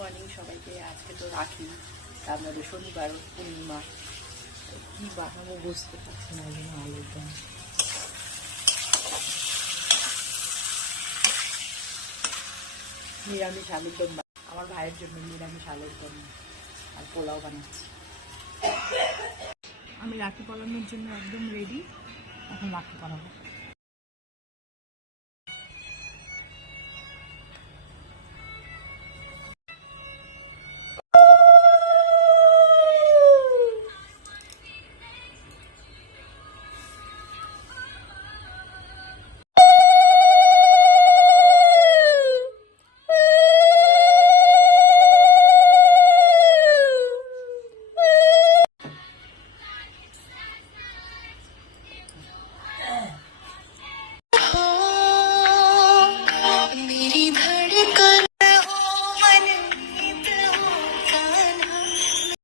Morning সবাইকে। আজকে তো রাখি, তার মধ্যে শনিবার পূর্ণিমা, কি বানাবো বুঝতে পারছি না। জন্য আলুর দম, নিরামিষ আলুর দম, আমার ভাইয়ের জন্য নিরামিষ আলুর দম আর পোলাও বানাচ্ছি। আমি রাখি পরানোর জন্য একদম রেডি, এখন রাখি পরাবো।